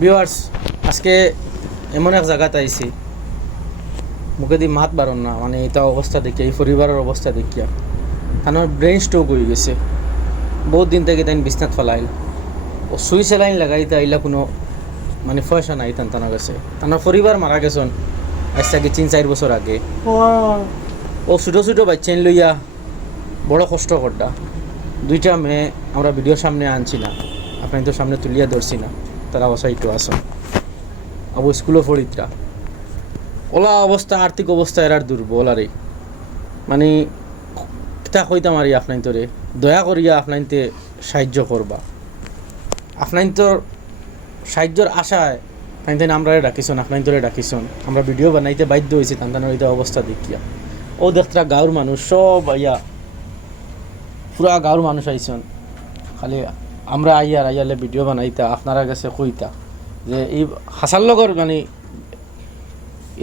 Viewers আজকে এমন এক জায়গাতে আইছি। মুখে দিয়ে মাত বারণ না মানে এটা অবস্থা দেখিয়া এই পরিবারের অবস্থা দেখিয়া তানোর ব্রেন স্ট্রোক হয়ে গেছে। বহুত দিন থেকে তাই বিছনাত ফেলাইল। ও সুই সেলাইন লাগাইতে আইলা কোনো মানে পয়সা নাই তান তানা গেছে তানোর পরিবার মারা গেছেন আজ থেকে তিন চার বছর আগে। ও ছোটো ছোটো বাচ্চাইন লইয়া বড় কষ্ট করডা দুইটা মেয়ে আমরা ভিডিওর সামনে আনছি না। আপনি তো সামনে তুলিয়া ধরছি না। তারা একটু আসুন। আবু স্কুলও ফরিদরা। ওলা অবস্থা, আর্থিক অবস্থা এরার দুর্বল, আরে। মানে কিতা কইতাম আরি আপনার তোরে, দয়া করিয়া আপনাইতে সাহায্য করবা। আপনার তোর সাহায্যর আশায় আপনাইতে আমরা ডাকিছন আপনার তোরে ডাকিছন আমরা ভিডিও বানাইতে বাধ্য হয়েছি তান্তানোর এটা অবস্থা দেখিয়া। ও দেখতরা গাঁর মানুষ, সব আইয়া, পুরা গাঁর মানুষ আইসন। খালি আমরা আইয়ার আইয়ালে ভিডিও বানাইতা, আপনারা কাছে কইতা যে এই হাসার লগর মানে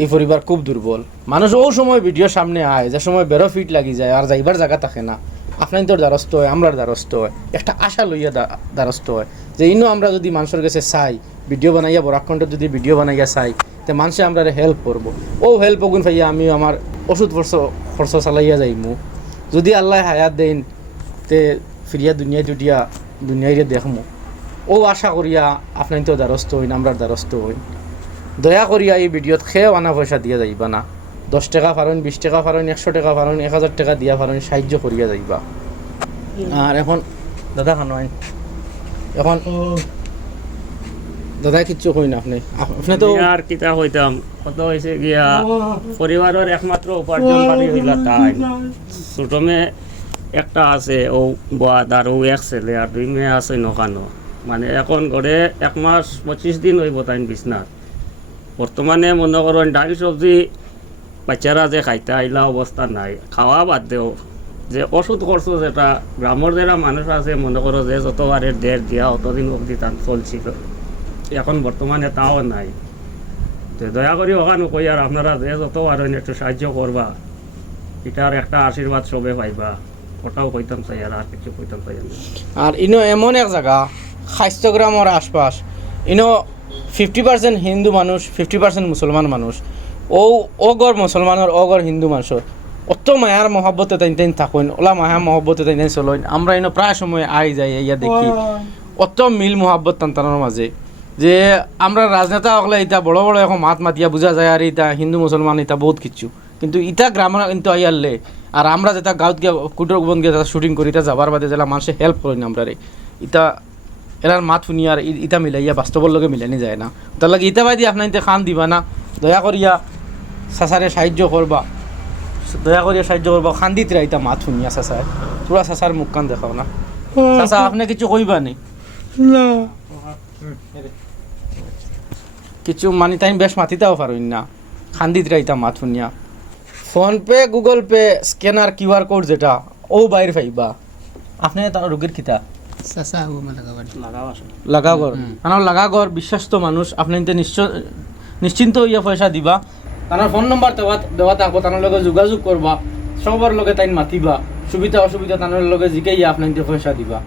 এই পরিবার খুব দুর্বল। মানুষ ও সময় ভিডিও সামনে আয়, যে সময় বেরো ফিট লাগি যায়, আর যাইবার জায়গা থাকে না। আপনার তোর দ্বারস্থ হয়, আমরার দ্বারস্থ হয়। একটা আশা লইয়া দ্বারস্থ হয়। যে ইনো আমরা যদি মানুষের কাছে চাই, ভিডিও বানাইয়া বরাকণ্ঠে যদি ভিডিও বানাইয়া চাই, তে মানুষে আমরা হেল্প করব। ও হেল্প গুণ ফাইয়া আমি আমার ওষুধ খরচ খরচ চালাইয়া যাইমু। যদি আল্লাহ হায়াত দেন, তে ফিরিয়া দুনিয়ায় দুটিয়া দুনিয়ায় দেখমু। ও আশা করিয়া আপনার তো দ্বারস্থ হইন আমরার দ্বারস্থ হইন। দয়া করিয়া এই ভিডিওত খেয়েও আনা পয়সা দিয়া যাইবা না। দশ টাকা পারেন বিশ টাকা পারেন একশো টাকা পারেন এক হাজার টাকা দিয়া পারেন সাহায্য করিয়া যাইবা। আর এখন দাদা খানো এখন দাদা কিচ্ছু কই না আপনি আপনি তো আর কিতা হইতাম কত হয়েছে গিয়া পরিবারের একমাত্র উপার্জন পানি হইলা তাই। ছোট মেয়ে একটা আছে, ও বাদ আর ও এক ছেলে আর দুই মেয়ে আছে নখানো মানে এখন ঘরে এক মাস পঁচিশ দিন হইব তাই বিছনাথ বর্তমানে মনে করেন ডাল সবজি বাচ্চারা যে খাইতে আইলা অবস্থা নাই। খাওয়া বাদ দেও যে ওষুধ খরচ যেটা গ্রামের যারা মানুষ আছে, মনে করো যে যতবারের দেড় দিয়া অতদিন অবধি তান চলছিল এখন বর্তমানে তাও নাই। তো দয়া করি ওখানে কই আর আপনারা যে যত পারেন একটু সাহায্য করবা এটার একটা আশীর্বাদ সবে পাইবা। ওটাও কইতাম চাই আর আর কিছু কইতাম চাই আর ইনো এমন এক জায়গা স্বাস্থ্যগ্রামের আশপাশ। ইনো ফিফটি পার্সেন্ট হিন্দু মানুষ ফিফটি পার্সেন্ট মুসলমান মানুষ। ও অগর মুসলমানের অগর হিন্দু মানুষের অত মায়ার মহব্বতে তাই তাই থাকুন ওলা মায়া মহব্বতে তাই তাই চলইন আমরা ইনো প্রায় সময় আই যাই ইয়া দেখি। অত মিল মহাব্বত তান্তানোর মাঝে যে আমরা রাজনেতা হকলে ইটা বড় বড় এখন মাত মাতিয়া বুঝা যায় আর ইটা হিন্দু মুসলমান ইটা বহুত কিছু। কিন্তু ইটা গ্রামের কিন্তু আইয়ারলে আর আমরা যেটা গাঁত গিয়া কুটর বন গিয়ে যেটা শুটিং করি এটা যাবার বাদে যেটা মানুষে হেল্প করেন আমরা রে ইটা এরার মাত শুনি আর ই- ইটা মিলাইয়া বাস্তবর লগে মিলানি যায় না। তার লাগে ইটা বাদি আপনার ইতে খান দিবা না। দয়া করিয়া সাসারে সাহায্য করবা দয়া করিয়া সাহায্য করবা খান দিতে ইটা মাত শুনিয়া সাসায় পুরা সাসার মুখ কান দেখাও না। সাসা আপনি কিছু কইবা নি? কিছু মানে তাই বেশ মাতিতেও পারুন না। খান্দিত রাইতা মাত শুনিয়া PhonePe Google Pay scanner QR code যেটা ও বাইর পাইবা আপনি তার রোগীর কিতা লাগাগর আমার লাগাগর বিশ্বাস্ত মানুষ আপনি নিশ্চয় নিশ্চিন্ত হইয়া পয়সা দিবা তার ফোন নম্বর দেওয়া দেওয়া থাকব তার লগে যোগাযোগ করবা সবার লগে তাই মাতিবা সুবিধা অসুবিধা তার লগে জিকাইয়া আপনি পয়সা দিবা।